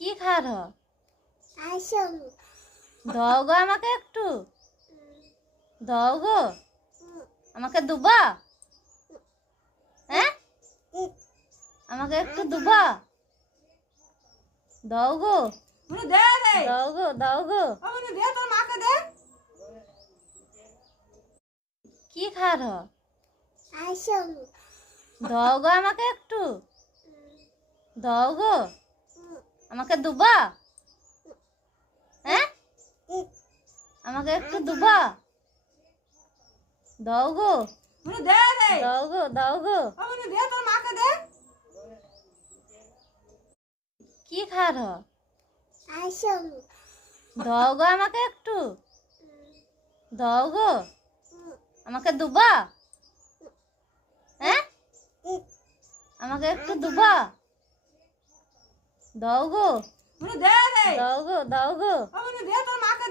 কি খার আসম দাও গো আমাকে একটু দাও গো আমাকে দুবা হ্যাঁ আমাকে একটু দুবা দাও গো দে দে দাও গো দাও গো দে তোর মাকে দে। কি খার আসম দাও গো আমাকে একটু দাও গো আমাকে দুবা হ্যাঁ আমাকে একটু দুবা দাও গো দে দে দাও গো দাও গো দে তোর মাকে দে। কি খার আসম দাও গো আমাকে একটু দাও গো আমাকে দুবা হ্যাঁ আমাকে একটু দুবা দাও গো দে দে দাও গো দাও গো দে তোর মাকে